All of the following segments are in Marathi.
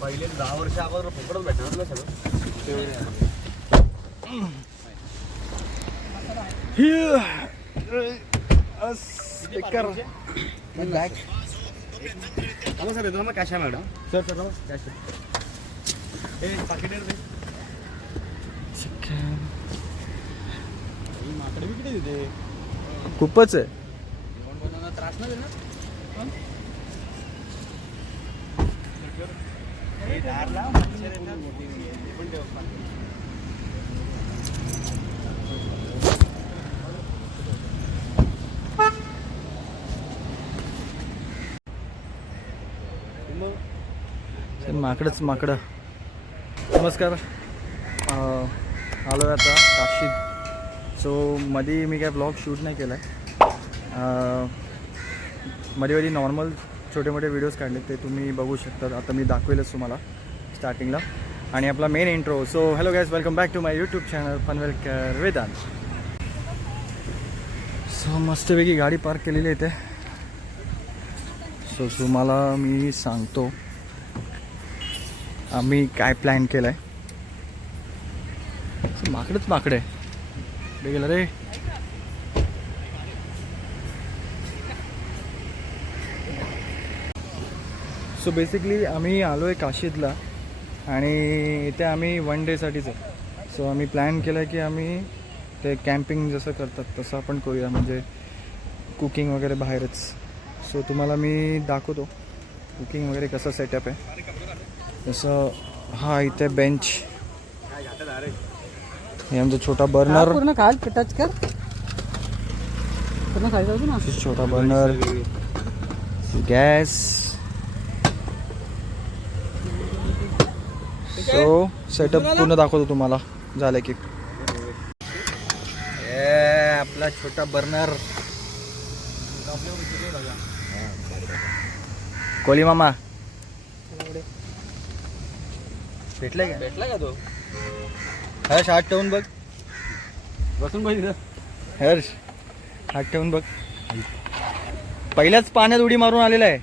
पहिले 10 वर्ष अगोदर फुकटच भेटणार ना सगळं. सर येतो ना कॅश आहे मॅडम. सर सर कॅश हे पाकिट आहे. माकडे बी किती तिथे खूपच आहे. त्रास नाही ना. माकडंच माकडं. नमस्कार. आलो आहे आता काशीद. सो मध्ये मी काय ब्लॉग शूट नाही केला आहे. मध्ये नॉर्मल छोटे मोठे व्हिडिओज काढले ते तुम्ही बघू शकता. आता मी दाखवेलच तुम्हाला स्टार्टिंगला. आणि आपला main intro. So hello guys, welcome back to my YouTube channel Panvelkar Vedant. So मस्तपैकी गाडी पार्क केलेली आहे इथे. सो तुम्हाला मी सांगतो आम्ही काय प्लॅन केलं आहे. माकडंच माकडं आहे. कुठे गेलं रे? सो बेसिकली आम्ही आलो आहे काशीदला आणि इथे आम्ही 1 डेसाठीच आहे. सो आम्ही प्लॅन केलं आहे की आम्ही ते कॅम्पिंग जसं करतात तसं आपण करूया, म्हणजे कुकिंग वगैरे बाहेरच. सो तुम्हाला मी दाखवतो कुकिंग वगैरे कसं सेटअप आहे. जसं हा इथे बेंच, हे आमचा छोटा बर्नर. पूर्ण खाल टच कर, पूर्ण खाली जाऊ ना. छोटा बर्नर, गॅस. सो सेटअप पूर्ण दाखवतो तुम्हाला झालं की. आपला छोटा बर्नर. कोली मामा भेटलाय का तो? हर्ष हात ठेवून बघ. बसून पाहिजे हर्ष हात ठेवून बघ. पहिल्याच पाण्यात उडी मारून आलेला आहे.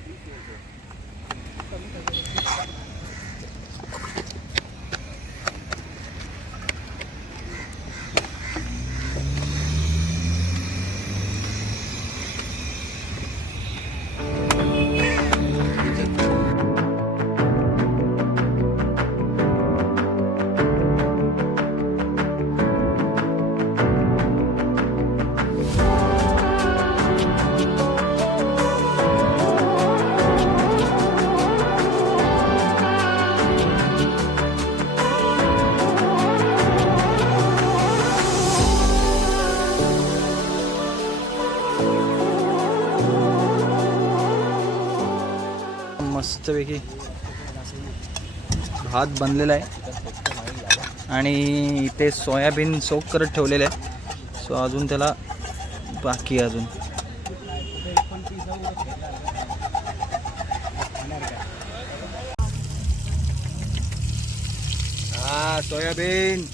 मस्तपैकी भात बनलेला आहे आणि इथे सोयाबीन सोक करत ठेवलेलं आहे. सो अजून त्याला बाकी अजून. हा सोयाबीन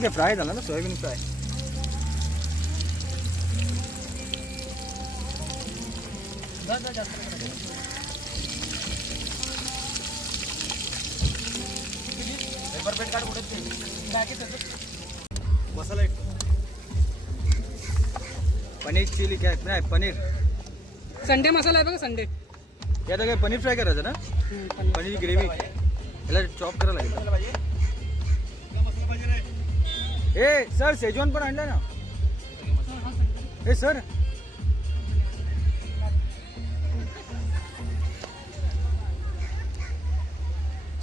काय फ्राय झाला ना. Soybean fry. मसाला एक पनीर चिली काय नाही, पनीर संडे मसाला आहे बघा. संडे यात काय पनीर फ्राय करायचं ना. पनीरची ग्रेव्ही याला चॉप करायला लागेल. ए सर शेजवान पण आणलं ना. ए सर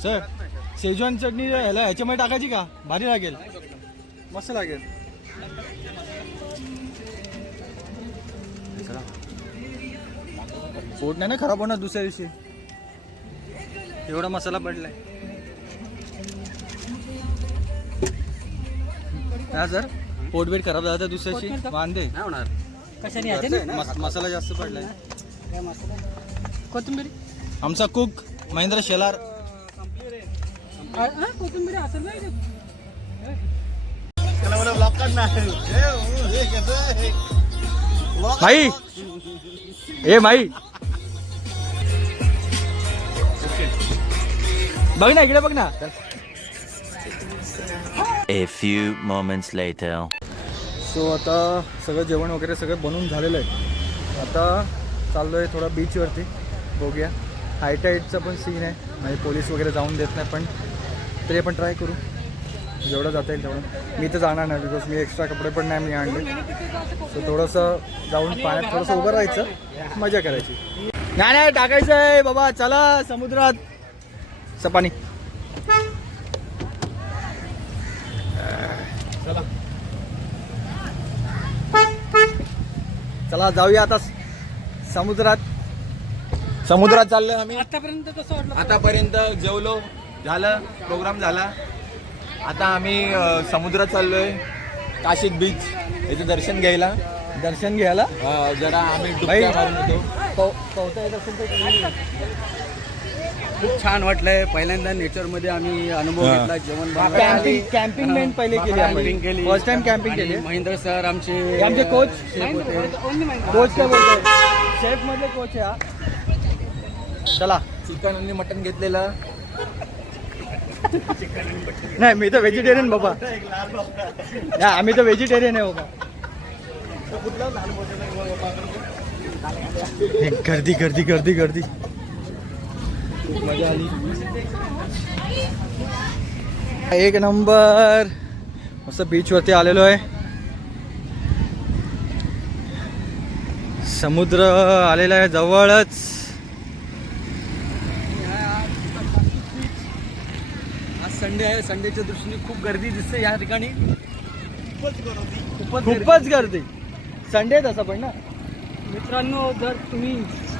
सर शेजवान चटणी ह्याच्यामध्ये टाकायची का? भारी लागेल, मस्त लागेल. पोट नाही ना खराब होणार दुसऱ्या दिवशी. एवढा मसाला पडलाय. हा सर पोट बीट खराब झाला तर दुसऱ्या दिवशी वांदे नाही होणार. कशाने मसाला जास्त पडलाय. कोथिंबीर आमचा कुक महेंद्र शेलार. कोथिंबीर असेल ना. भाई ए भाई बघ ना इकडे बघ ना. A few moments later. So आता सगळं जेवण वगैरे सगळं बनवून झालेलं आहे. आता चाललो आहे थोडा बीचवरती, बघूया. हाय टाईडचा पण सीन आहे, म्हणजे पोलीस वगैरे जाऊन देत नाही, पण तरी आपण ट्राय करू जेवढं जाता येईल तेवढं. मी तर जाणार नाही बिकॉज मी एक्स्ट्रा कपडे पण नाही मी आणले. सो थोडंसं जाऊन पाण्यात थोडंसं उभं राहायचं, मजा करायची. नाही टाकायचं आहे बाबा, चला समुद्रात. सपानी चला जाऊया आता समुद्रात. समुद्रात चाललोय आम्ही. आतापर्यंत कसं वाटलं? आतापर्यंत जेवलो, झालं, प्रोग्राम झाला. आता आम्ही समुद्रात चाललोय, काशिक बीच याचं दर्शन घ्यायला. दर्शन घ्यायला जरा आम्ही भाई, डुबक्या मारून येतो. पोहता येत असेल तर खूप छान वाटलंय. पहिल्यांदा नेचरमध्ये आम्ही अनुभव घेतला. जेवण कॅम्पिंग मेन पहिले केली कॅम्पिंग केली. फर्स्ट टाइम कॅम्पिंग केली. महेंद्र सर आमचे कोच कोच काय बोलतो, शेफ मधले कोच आहे हा. चला चिकन आणि मटन घेतलेलं. नाही मी तर व्हेजिटेरियन बाबा. नाही आम्ही तर व्हेजिटेरियन आहे बाबा. गर्दी गर्दी गर्दी गर्दी. मजा आली. एक नंबर मस्त बीचवरती आलेलो आहे. समुद्र आलेला आहे जवळच. आज संडे आहे, संडेच्या दृष्टीने खूप गर्दी दिसते या ठिकाणी. खूपच गर्दी. संडे तसा पण ना. मित्रांनो, जर तुम्ही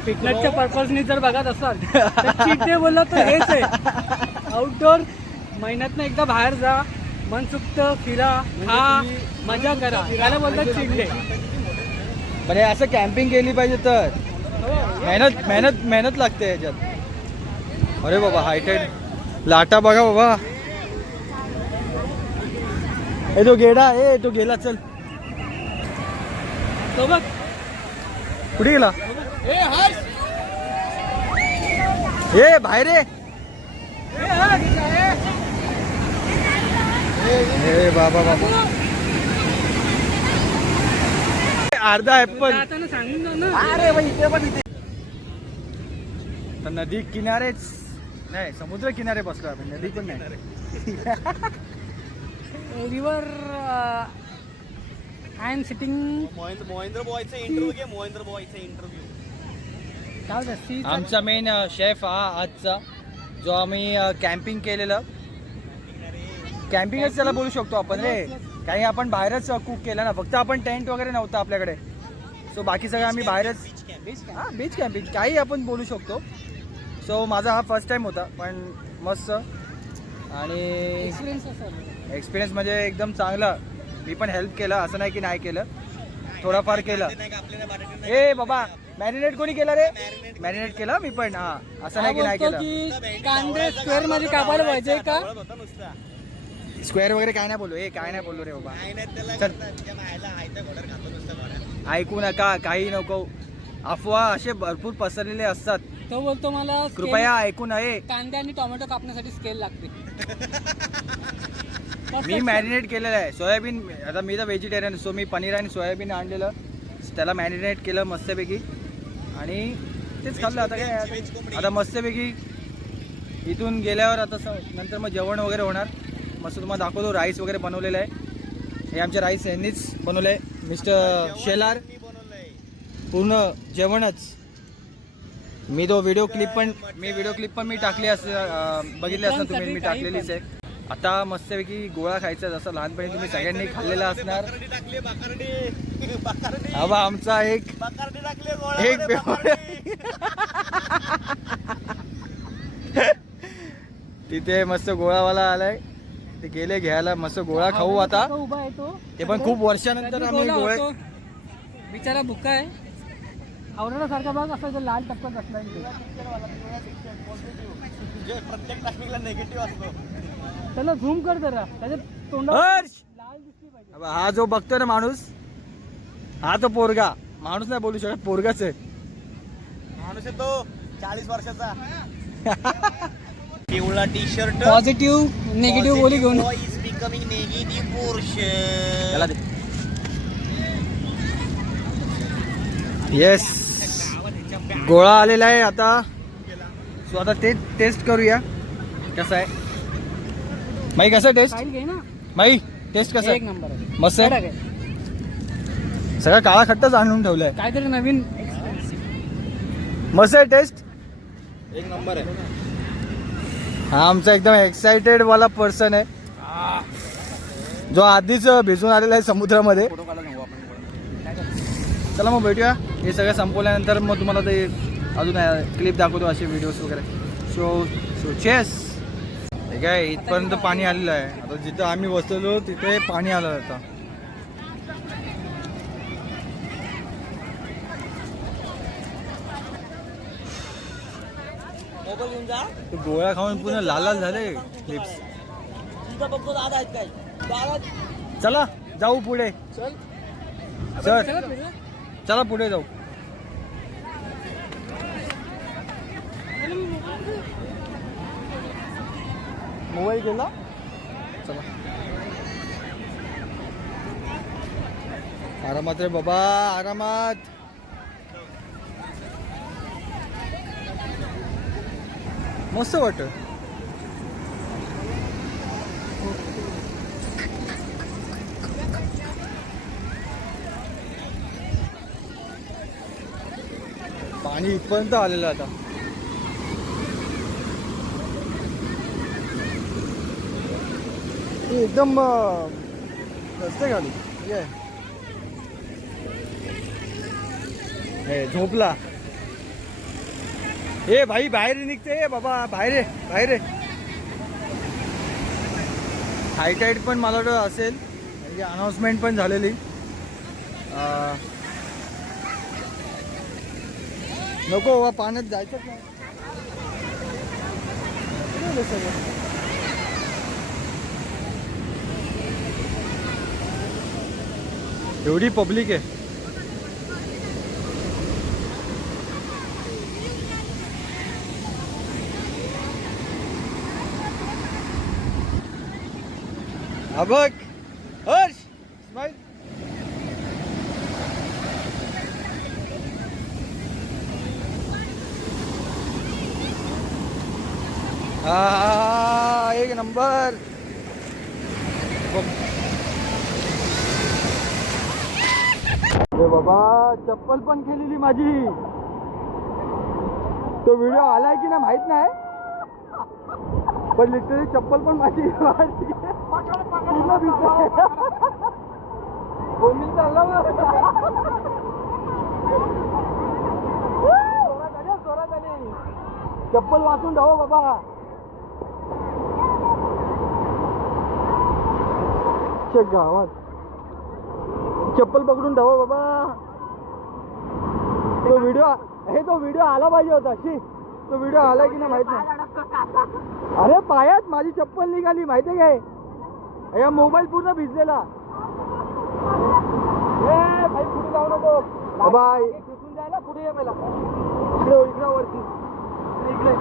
फिटनेसच्या पर्पजनी जर बघत असाल तर cheat day बोलला तर हेच आहे. आउटडोर महिन्यातनं एकदा बाहेर जा, मनसुक्त फिरा, खा, मजा करा. याला बोलतात cheat day. पण हे असं कॅम्पिंग केली पाहिजे तर मेहनत मेहनत मेहनत लागते याच्यात. अरे बाबा हायटेड लाटा बघा बाबा. ए तो गेला, ए तो गेला. चल तो बघ, कुठे गेला? ए बाहेर ये. ए बाबा बाबा, अर्धा ऍपल. आता सांगून जा ना. अरे भाई इथे पण इथे तर नदी किनारेच नाही, समुद्र किनारे बसलो आपण, नदी पण नाही. River I am sitting. Mohinder बॉयचा इंटरव्ह्यू घे. मोहिंद्र बॉयचा इंटरव्ह्यू. काय होतं, सी आमचा मेन शेफ हा आजचा, जो आम्ही कॅम्पिंग केलेलं. कॅम्पिंगच त्याला बोलू शकतो आपण रे, काही आपण बाहेरच कुक केलं ना. फक्त आपण टेंट वगैरे नव्हतं आपल्याकडे, सो बाकी सगळं आम्ही बाहेरच. हां बीच कॅम्पिंग काही आपण बोलू शकतो. सो माझा हा फर्स्ट टाइम होता, पण मस्त. आणि एक्सपिरियन्स असेल. एक्सपिरियन्स म्हणजे एकदम चांगला. मी पण हेल्प केलं, असं नाही की नाही केलं, थोडाफार केलं. ए बाबा मॅरिनेट कोणी केलं रे? मॅरिनेट केलं मी पण. हां असं नाही की नाही केलं. की कांदे स्क्वेअर मध्ये कापायला पाहिजे का? स्क्वेअर वगैरे काय नाही बोललो. ए काय नाही बोललो रे बाबा. चल ऐकू नका, काही नको. अफवा असे भरपूर पसरलेले असतात, तो बोलतो मला scale- कृपया ऐकू नये. कांदे आणि टोमॅटो कापण्यासाठी स्केल लागते. मी मॅरिनेट केलेलं आहे सोयाबीन. आता मी तर व्हेजिटेरियन, सो मी पनीर आणि सोयाबीन आणलेलं, त्याला मॅरिनेट केलं मस्तपैकी आणि तेच खाल्लं. आता काय आता मस्तपैकी इथून गेल्यावर आता नंतर मग जेवण वगैरे होणार. मस्त तुम्हाला दाखवतो. राईस वगैरे बनवलेलं आहे. हे आमचे राईस यांनीच बनवलं आहे, मिस्टर शेलार. पूर्ण जेवणच. मी तो व्हिडिओ क्लिप पण मी टाकली बघितली असणार तुम्ही, मी टाकलेलीच आहे. आता मस्तपैकी गोळा खायचा, जसं लहानपणी तुम्ही सगळ्यांनी खाल्लेला असणार. हा आमचा एक तिथे मस्त गोळावाला आलाय, ते गेले घ्यायला. मस्त गोळा खाऊ आता. उभा आहे तो, ते पण खूप वर्षानंतर आम्ही गोळे. बिचारा भुका आहे. आवडला सारखा बघ, असा जो लाल टप्पा बसलाय. प्रत्येक टायमिंगला निगेटिव्ह असतो. त्याला झूम कर जरा, त्याच्या तोंडावर हर्ष! लाल दिसली पाहिजे. हा जो बघतो ना माणूस, हा तो पोरगा. माणूस नाही बोलू शकत, पोरगाच आहे. माणूस आहे तो 40 वर्षाचा. पिवळा टी शर्ट पॉझिटिव्ह निगेटिव्ह बोली घेऊन इज बिकमिंग नेगेटिव्ह पोर्शन. त्याला दे. येस, गोळा आलेला आहे आता. सो आता ते टेस्ट करूया कसं आहे. माई कसं टेस्ट, काय घे ना, माई टेस्ट कसं एक आहे? नंबर आहे. मस्त कडक आहे. आहे. सगळा काळा खट्टच आणून ठेवलाय. काहीतरी नवीन मस्त आहे टेस्ट. एक नंबर आहे. हा आमचा एकदम एक्साइटेड वाला पर्सन आहे, जो आधीच भिजून आलेला आहे समुद्रामध्ये. चला मग भेटूया. हे सगळं संपवल्यानंतर मग तुम्हाला ते अजून क्लिप दाखवतो, असे व्हिडिओज वगैरे. So chess. ठीक आहे, इथपर्यंत पाणी आलेलं आहे. आता जिथं आम्ही बसलेलो तिथे पाणी आलं आता. मोबाईल घेऊन जा. ते गोळ्या खाऊन पुन्हा लाल लाल झाले लिप्स. तिथं बघतो दादा आहेत काय. दादा चला जाऊ पुढे. सर चला पुढे जाऊ. मोबाईल गेला. चला आरामात रे बाबा, आरामात. मस्त वाटत. पाणी इथपर्यंत आलेलं आता. ते एकदम रस्ते खाली ये. हे झोपला. ए भाई बाहेर निघते बाबा, बाहेर आहे, बाहेर आहे. हाय टाईड पण मला वाटतं असेल, म्हणजे अनाऊन्समेंट पण झालेली. नको बाबा, पाण्यात जायचंच नाही. एवढी पब्लिक आहे. हा बघ हर्ष, स्माइल. हा एक नंबर. अरे बाबा, चप्पल पण केलेली माझी. तो व्हिडिओ आलाय की नाही माहित नाही, पण लिटरली चप्पल पण माझी पूर्ण भिजली. गोंधळ चालला बघ. चप्पल वाचून धाव बाबा. गावात चप्पल पकडून धाव बाबा. तो व्हिडिओ आला पाहिजे होता. तो व्हिडिओ आलाय की नाही माहित नाही. अरे पायात माझी चप्पल निघाली माहितीये काय. या मोबाईल पूर्ण भिजलेला. भाई पुढे जाऊ नको बाबा, दिसून जायला पुढे ये. मला इकडे वरती इकडे.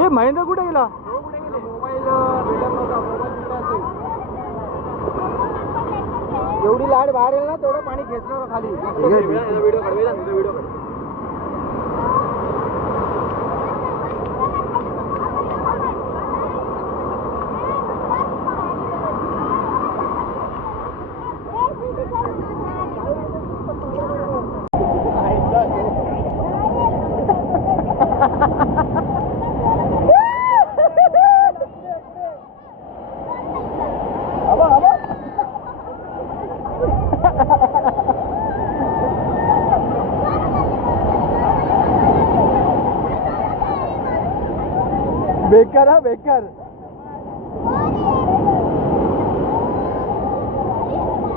हे महेंद्र कुठे गेला. मोबाईल भेटत नव्हता. मोबाईल कुठे असेल. एवढी लाट बाहेर येईल ना तेवढं पाणी खेचणार खाली. व्हिडिओ काढ. बेकार हा बेकार.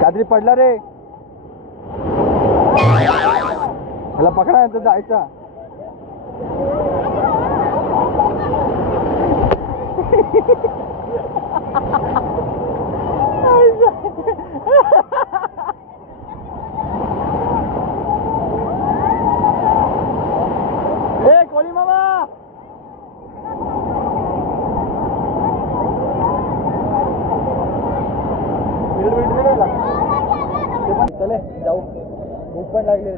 काहीतरी पडला रे. ह्याला पकडा तर जायचा. ए कोली मामा, पण लागले.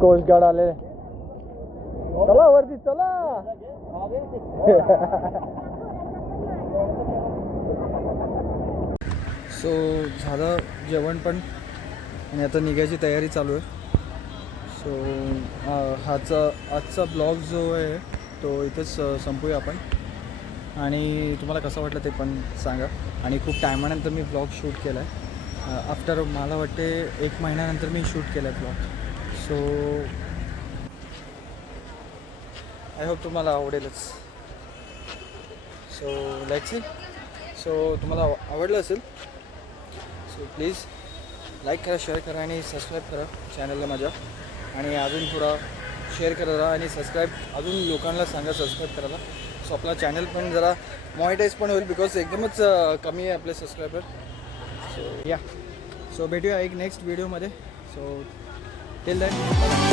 कोस्ट गार्ड आले. चला वरती चला. सो झालं जेवण पण आणि आता निघायची तयारी चालू आहे. सो आजचा ब्लॉग जो आहे तो इथेच संपूया आपण. आणि तुम्हाला कसं वाटलं ते पण सांगा. आणि खूप टायमानंतर मी ब्लॉग शूट केला आहे. आफ्टर मला वाटते 1 महिन्यानंतर मी शूट केला आहे ब्लॉग. सो आय होप तुम्हाला आवडेलच. So let's see. सो तुम्हाला आवडलं असेल सो प्लीज लाईक करा, शेअर करा आणि सबस्क्राईब करा चॅनलला माझ्या. आणि अजून थोडा शेअर करत राहा आणि सबस्क्राईब अजून लोकांना सांगा सबस्क्राईब करायला. सो आपला चॅनल पण जरा मॉनिटाईज पण होईल बिकॉज एकदमच कमी आहे आपले सबस्क्रायबर. सो या. सो भेटूया एक नेक्स्ट व्हिडिओमध्ये. So till then.